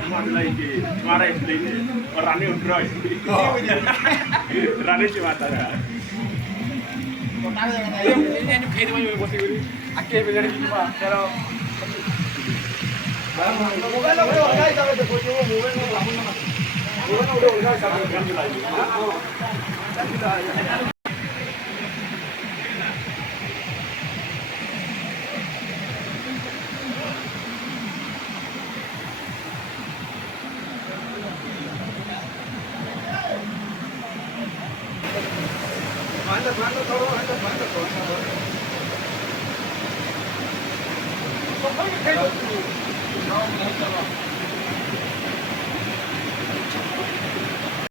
cuma adalah ini, suara ini, orangnya undroy, orangnya cuma ada. Ini kayak mana yang bos ini? Akhirnya benar ini pak, kalau mobile udah orangnya sampai terpojok, mobile udah orangnya sampai terpojok lagi. Mantap, mantap.